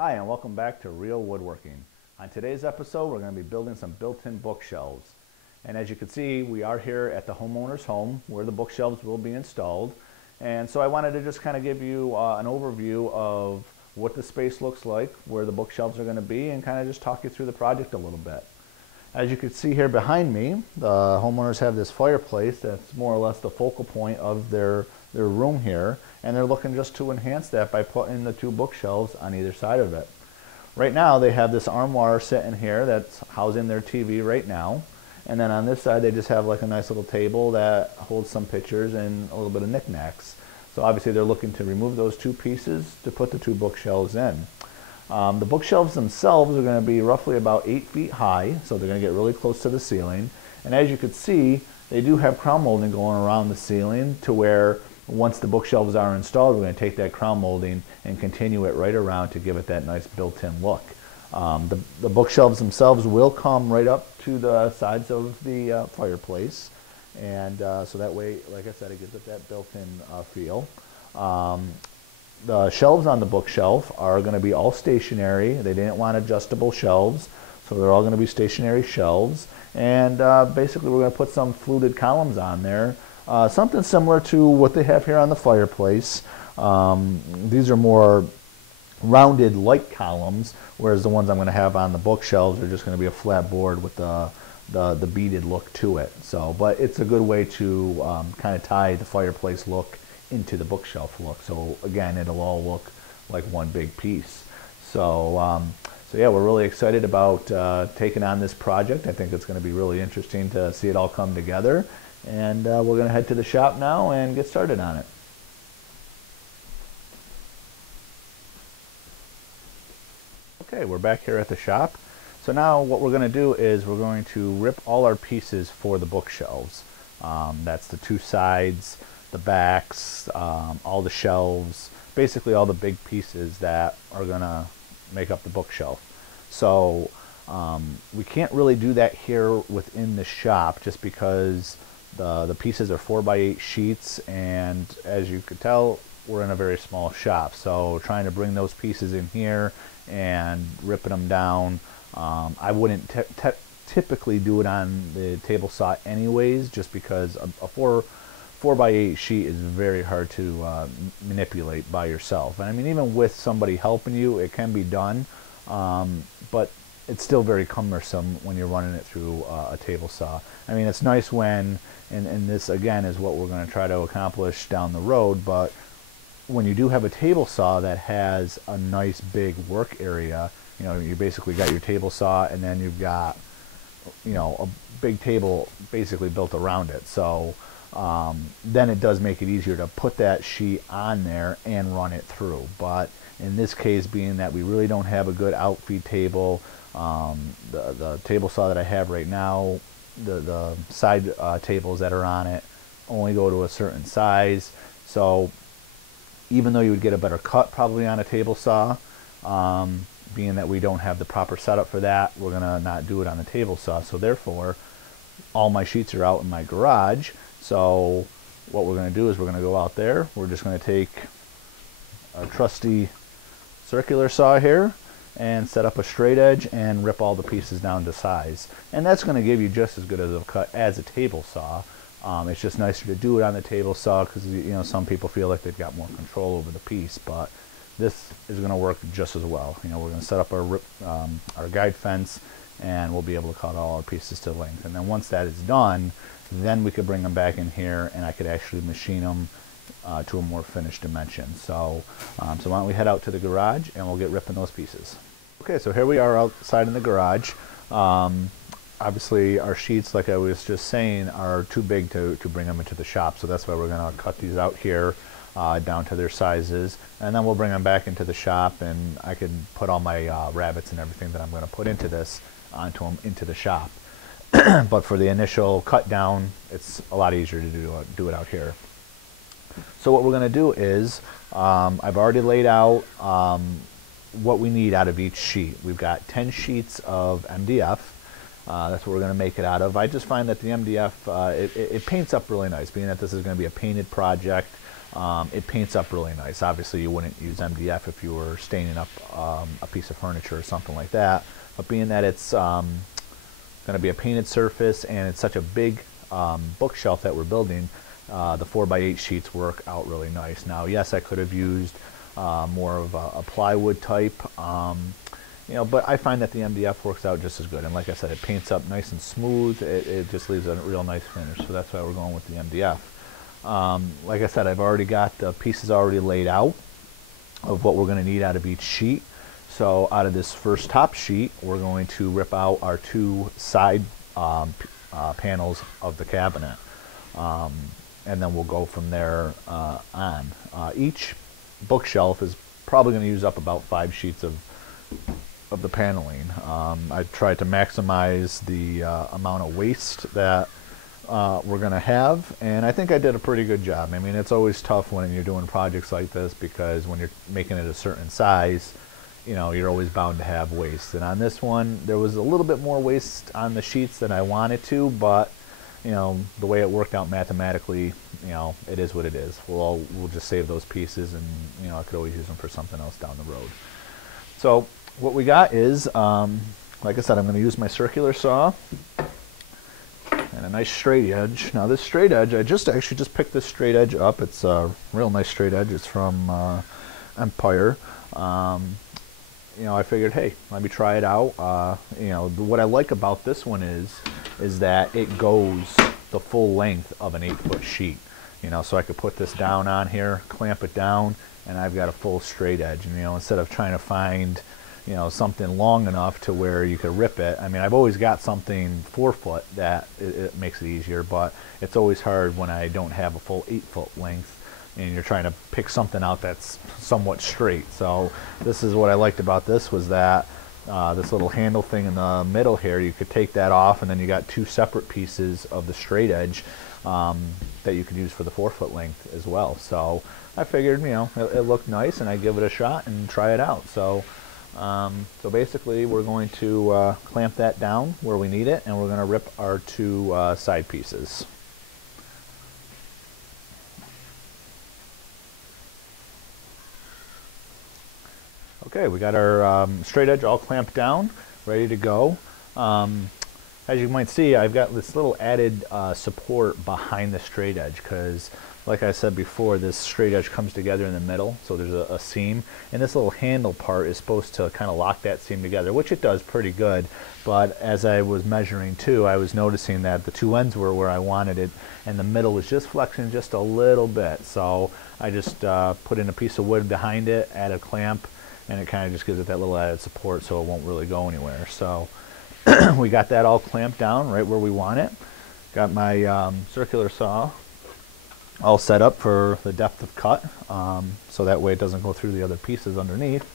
Hi, and welcome back to Real Woodworking. On today's episode, we're going to be building some built-in bookshelves. And as you can see, we are here at the homeowner's home where the bookshelves will be installed. And so I wanted to just kind of give you an overview of what the space looks like, where the bookshelves are going to be, and kind of just talk you through the project a little bit. As you can see here behind me, the homeowners have this fireplace that's more or less the focal point of their room here, and they're looking just to enhance that by putting the two bookshelves on either side of it. Right now they have this armoire sitting here that's housing their TV right now, and then on this side they just have like a nice little table that holds some pictures and a little bit of knickknacks. So obviously they're looking to remove those two pieces to put the two bookshelves in. The bookshelves themselves are going to be roughly about 8 feet high, so they're going to get really close to the ceiling. And as you can see, they do have crown molding going around the ceiling to where once the bookshelves are installed, we're going to take that crown molding and continue it right around to give it that nice built-in look. The bookshelves themselves will come right up to the sides of the fireplace, and so that way, like I said, it gives it that built-in feel. The shelves on the bookshelf are going to be all stationary. They didn't want adjustable shelves, so they're all going to be stationary shelves. And basically we're going to put some fluted columns on there, something similar to what they have here on the fireplace. These are more rounded light columns, whereas the ones I'm going to have on the bookshelves are just going to be a flat board with the beaded look to it. So, but it's a good way to kind of tie the fireplace look into the bookshelf look. So again, it'll all look like one big piece. So yeah, we're really excited about taking on this project. I think it's going to be really interesting to see it all come together. And we're going to head to the shop now and get started on it. Okay, we're back here at the shop. So now what we're going to do is we're going to rip all our pieces for the bookshelves. That's the two sides, the backs, all the shelves, basically all the big pieces that are going to make up the bookshelf. So we can't really do that here within the shop just because the pieces are 4x8 sheets, and as you could tell, we're in a very small shop. So trying to bring those pieces in here and ripping them down, I wouldn't typically do it on the table saw anyways, just because a 4x8 sheet is very hard to manipulate by yourself. And I mean, even with somebody helping you, it can be done, but it's still very cumbersome when you're running it through a table saw. I mean, it's nice when, and this again is what we're going to try to accomplish down the road, but when you do have a table saw that has a nice big work area, you know, you basically got your table saw and then you've got, you know, a big table basically built around it. So then it does make it easier to put that sheet on there and run it through. But in this case, being that we really don't have a good outfeed table, the table saw that I have right now, the side tables that are on it only go to a certain size. So even though you would get a better cut probably on a table saw, being that we don't have the proper setup for that, we're going to not do it on the table saw. So therefore, all my sheets are out in my garage. So what we're going to do is we're going to go out there. We're just going to take our trusty circular saw here and set up a straight edge and rip all the pieces down to size. And that's going to give you just as good of a cut as a table saw. It's just nicer to do it on the table saw because, you know, some people feel like they've got more control over the piece, but this is going to work just as well. You know, we're going to set up our guide fence, and we'll be able to cut all our pieces to length. And then once that is done, then we could bring them back in here and I could actually machine them to a more finished dimension. So, so why don't we head out to the garage and we'll get ripping those pieces. Okay, so here we are outside in the garage. Obviously our sheets, like I was just saying, are too big to bring them into the shop, so that's why we're going to cut these out here down to their sizes, and then we'll bring them back into the shop and I can put all my rabbets and everything that I'm going to put into this onto them into the shop. But for the initial cut down, it's a lot easier to do it out here. So what we're going to do is, I've already laid out what we need out of each sheet. We've got 10 sheets of MDF. That's what we're going to make it out of. I just find that the MDF, it paints up really nice, being that this is going to be a painted project. it paints up really nice. Obviously, you wouldn't use MDF if you were staining up a piece of furniture or something like that. But being that it's going to be a painted surface and it's such a big bookshelf that we're building, the 4x8 sheets work out really nice. Now, yes, I could have used more of a plywood type, you know, but I find that the MDF works out just as good. And like I said, it paints up nice and smooth. It just leaves a real nice finish. So that's why we're going with the MDF. Like I said, I've already got the pieces already laid out of what we're going to need out of each sheet. So out of this first top sheet, we're going to rip out our two side panels of the cabinet. And then we'll go from there on. Each bookshelf is probably going to use up about 5 sheets of the paneling. I tried to maximize the amount of waste that we're going to have, and I think I did a pretty good job. I mean, it's always tough when you're doing projects like this, because when you're making it a certain size, you know, you're always bound to have waste. And on this one, there was a little bit more waste on the sheets than I wanted to, but you know, the way it worked out mathematically, you know, it is what it is. We'll just save those pieces, and you know, I could always use them for something else down the road. So what we got is, like I said, I'm going to use my circular saw and a nice straight edge. Now this straight edge, I actually just picked this straight edge up. It's a real nice straight edge. It's from Empire. You know, I figured, hey, let me try it out. You know, what I like about this one is that it goes the full length of an 8-foot sheet. You know, so I could put this down on here, clamp it down, and I've got a full straight edge. And you know, instead of trying to find, you know, something long enough to where you could rip it. I mean, I've always got something 4-foot that it makes it easier, but it's always hard when I don't have a full 8-foot length and you're trying to pick something out that's somewhat straight. So this is what I liked about this, was that this little handle thing in the middle here, you could take that off, and then you got 2 separate pieces of the straight edge that you could use for the 4-foot length as well. So I figured, you know, it looked nice, and I'd give it a shot and try it out. So so basically, we're going to clamp that down where we need it, and we're going to rip our 2 side pieces. Okay, we got our straight edge all clamped down, ready to go. As you might see, I've got this little added support behind the straight edge, because like I said before, this straight edge comes together in the middle, so there's a seam, and this little handle part is supposed to kind of lock that seam together, which it does pretty good. But as I was measuring too, I was noticing that the 2 ends were where I wanted it, and the middle was just flexing just a little bit. So I just put in a piece of wood behind it, add a clamp, and it kind of just gives it that little added support so it won't really go anywhere. So we got that all clamped down right where we want it. Got my circular saw all set up for the depth of cut, so that way it doesn't go through the other pieces underneath.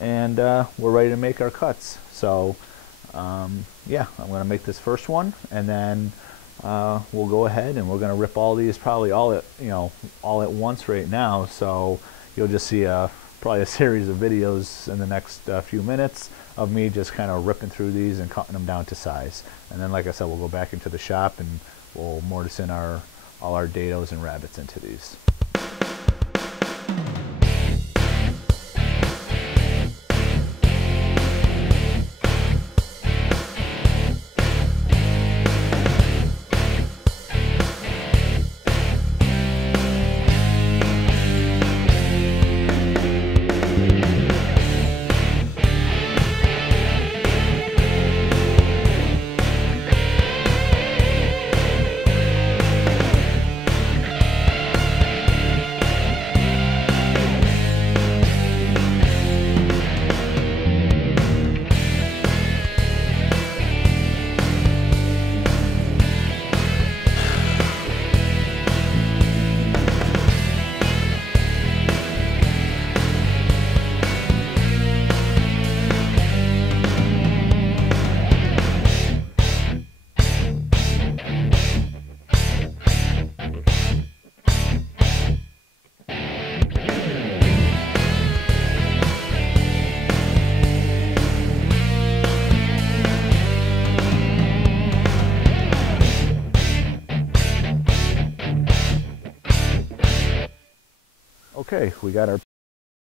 And we're ready to make our cuts. So yeah, I'm going to make this first one, and then we'll go ahead and we're going to rip all these probably all at once right now. So you'll just see probably a series of videos in the next few minutes of me just kind of ripping through these and cutting them down to size. And then, like I said, we'll go back into the shop and we'll mortise in all our dados and rabbits into these. Okay, we got our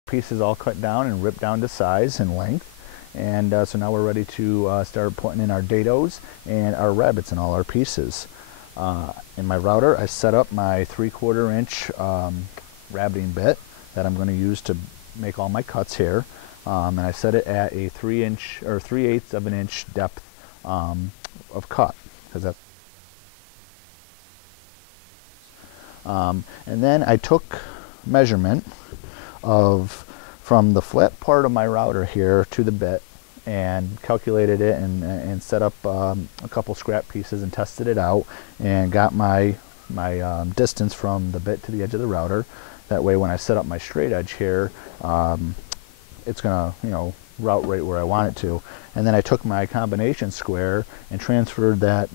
pieces all cut down and ripped down to size and length. And so now we're ready to start putting in our dados and our rabbets in all our pieces. In my router, I set up my 3/4 inch rabbiting bit that I'm going to use to make all my cuts here. And I set it at a 3" or 3/8 of an inch depth of cut, because that's and then I took measurement from the flat part of my router here to the bit and calculated it and set up a couple scrap pieces and tested it out and got my distance from the bit to the edge of the router. That way when I set up my straight edge here, it's gonna, you know, route right where I want it to. And then I took my combination square and transferred that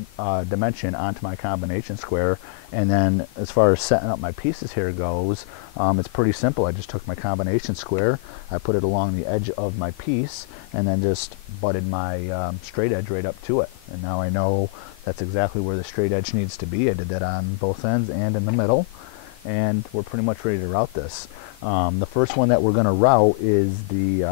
dimension onto my combination square. And then as far as setting up my pieces here goes, it's pretty simple. I just took my combination square, I put it along the edge of my piece, and then just butted my straight edge right up to it. And now I know that's exactly where the straight edge needs to be. I did that on both ends and in the middle. And we're pretty much ready to route this. The first one that we're going to route is the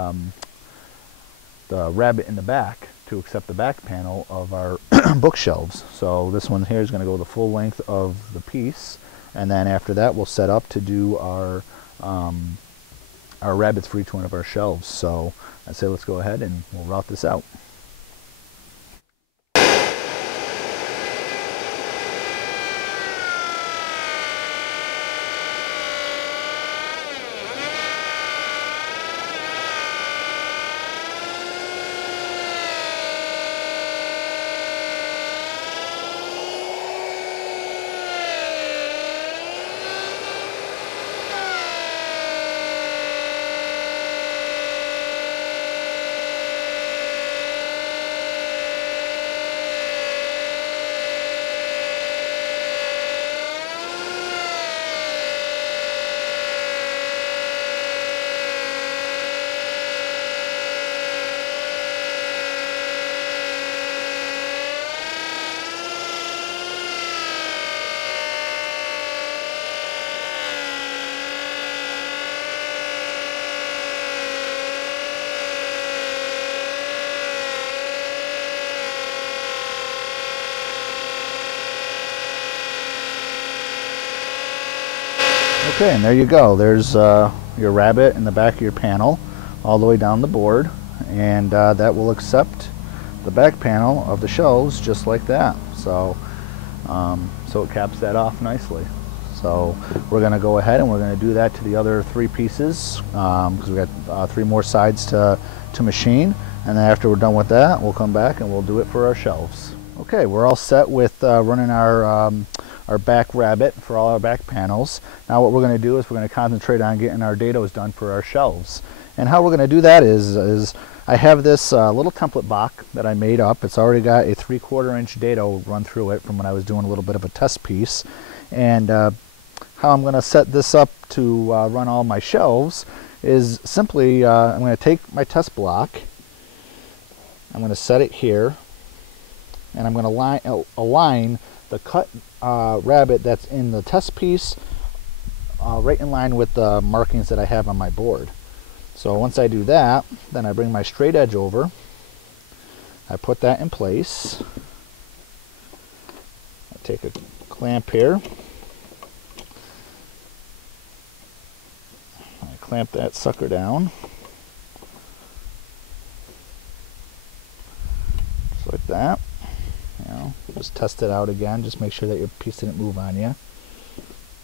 rabbet in the back to accept the back panel of our bookshelves. So this one here is going to go the full length of the piece, and then after that we'll set up to do our rabbets for each one of our shelves. So I say let's go ahead and we'll route this out. Okay, and there you go. There's your rabbet in the back of your panel all the way down the board, and that will accept the back panel of the shelves just like that. So so it caps that off nicely. So we're going to go ahead and we're going to do that to the other 3 pieces, because we got 3 more sides to machine, and then after we're done with that we'll come back and we'll do it for our shelves. Okay, we're all set with running our back rabbet for all our back panels. Now what we're going to do is we're going to concentrate on getting our dados done for our shelves. And how we're going to do that is I have this little template block that I made up. It's already got a 3/4 inch dado run through it from when I was doing a little bit of a test piece. And how I'm going to set this up to run all my shelves is simply I'm going to take my test block, I'm going to set it here, and I'm going to align the cut rabbet that's in the test piece right in line with the markings that I have on my board. So once I do that, then I bring my straight edge over, I put that in place, I take a clamp here, I clamp that sucker down just like that. You know, just test it out again, just make sure that your piece didn't move on you.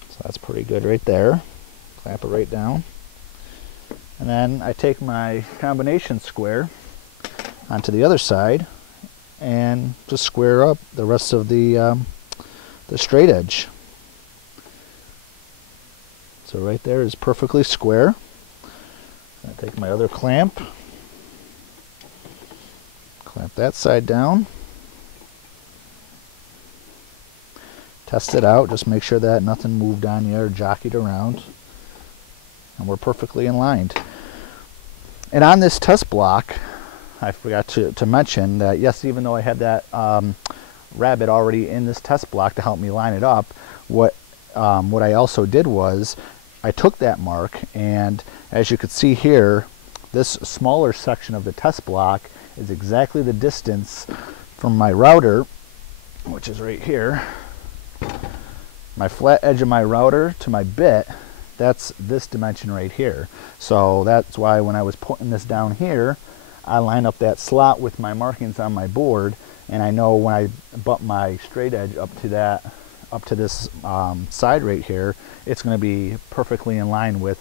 So that's pretty good right there. Clamp it right down. And then I take my combination square onto the other side and just square up the rest of the straight edge. So right there is perfectly square. I take my other clamp, clamp that side down. Test it out, just make sure that nothing moved on you or jockeyed around, and we're perfectly aligned. And on this test block, I forgot to mention that yes, even though I had that rabbet already in this test block to help me line it up, what I also did was I took that mark, and as you can see here, this smaller section of the test block is exactly the distance from my router, which is right here, my flat edge of my router to my bit. That's this dimension right here. So that's why when I was putting this down here, I line up that slot with my markings on my board, and I know when I butt my straight edge up to this side right here, it's going to be perfectly in line with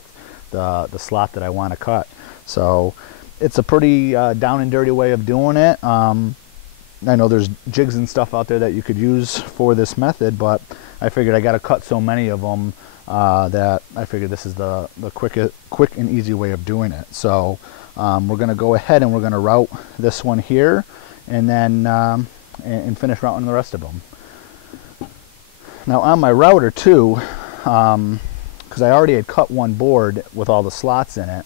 the slot that I want to cut. So it's a pretty down and dirty way of doing it. I know there's jigs and stuff out there that you could use for this method, but I figured I got to cut so many of them that I figured this is the quick and easy way of doing it. So we're going to go ahead and we're going to route this one here, and then and finish routing the rest of them. Now on my router too, because I already had cut one board with all the slots in it,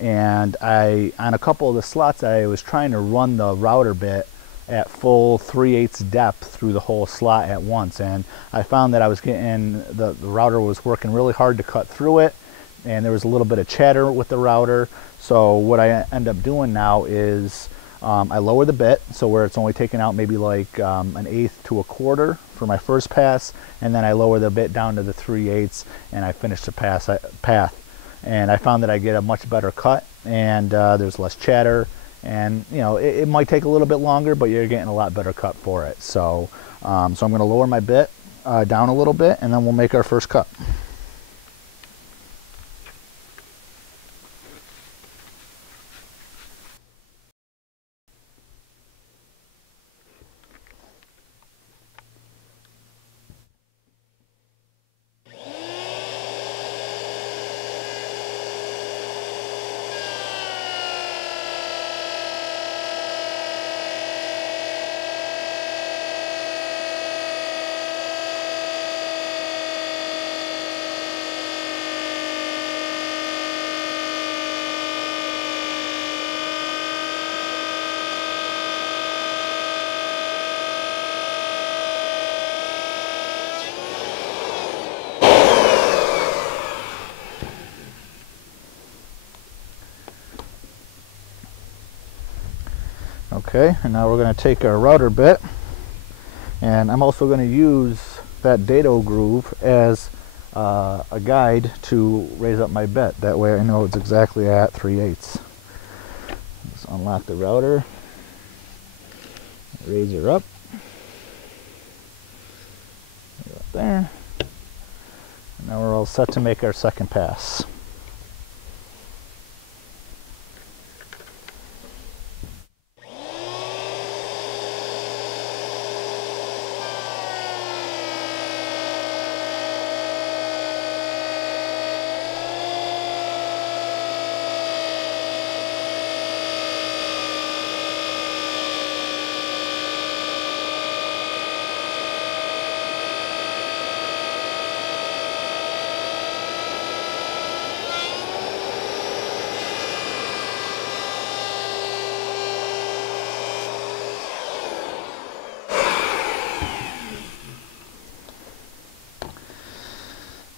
and on a couple of the slots I was trying to run the router bit at full 3/8 depth through the whole slot at once, and I found that I was getting the router was working really hard to cut through it, and there was a little bit of chatter with the router. So what I end up doing now is I lower the bit so where it's only taking out maybe like 1/8 to 1/4 for my first pass, and then I lower the bit down to the 3/8 and I finish the path. And I found that I get a much better cut, and there's less chatter, and you know it might take a little bit longer, but you're getting a lot better cut for it. So so I'm going to lower my bit down a little bit, and then we'll make our first cut. Okay, and now we're going to take our router bit, and I'm also going to use that dado groove as a guide to raise up my bit. That way I know it's exactly at 3/8. Just unlock the router, raise her up, there, and now we're all set to make our second pass.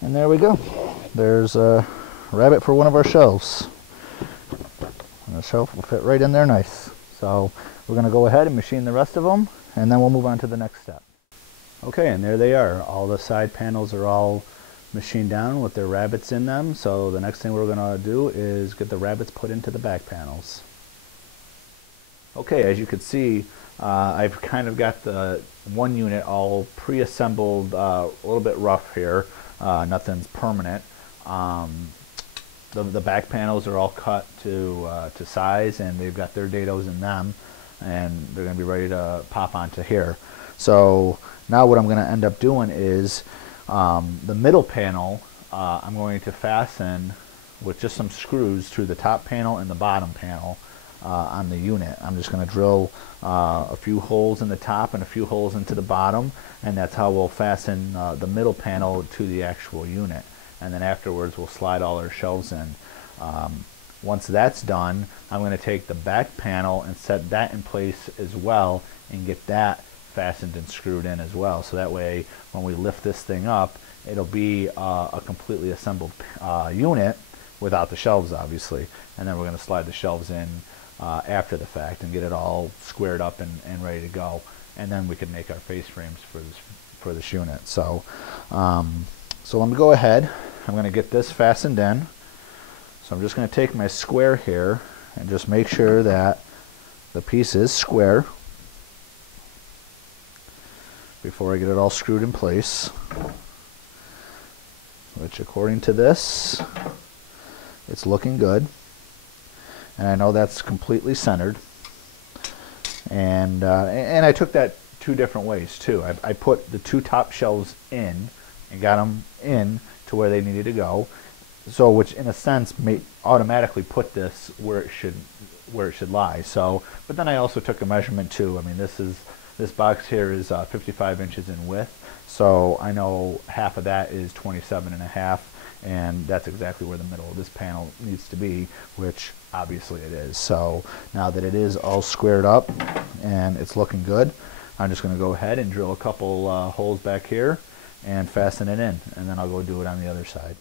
And there we go. There's a rabbit for one of our shelves. And the shelf will fit right in there nice. So we're going to go ahead and machine the rest of them, and then we'll move on to the next step. Okay, and there they are. All the side panels are all machined down with their rabbits in them. So the next thing we're going to do is get the rabbits put into the back panels. Okay, as you can see, I've kind of got the one unit all pre-assembled, a little bit rough here. Nothing's permanent. The back panels are all cut to size, and they've got their dados in them, and they're going to be ready to pop onto here. So now what I'm going to end up doing is the middle panel I'm going to fasten with just some screws to the top panel and the bottom panel on the unit. I'm just going to drill a few holes in the top and a few holes into the bottom, and that's how we'll fasten the middle panel to the actual unit. And then afterwards we'll slide all our shelves in. Once that's done, I'm going to take the back panel and set that in place as well and get that fastened and screwed in as well. So that way when we lift this thing up, it'll be a completely assembled unit without the shelves, obviously. And then we're going to slide the shelves in after the fact and get it all squared up and ready to go. And then we can make our face frames for this unit. So so let me go ahead. I'm going to get this fastened in. So I'm just going to take my square here and just make sure that the piece is square before I get it all screwed in place, which according to this, it's looking good. And I know that's completely centered. And I took that two different ways too. I put the two top shelves in and got them in to where they needed to go. So, which in a sense may automatically put this where it should lie. So, but then I also took a measurement too. I mean, this box here is 55 inches in width. So I know half of that is 27.5, and that's exactly where the middle of this panel needs to be, which obviously it is. So now that it is all squared up and it's looking good, I'm just going to go ahead and drill a couple holes back here and fasten it in, and then I'll go do it on the other side.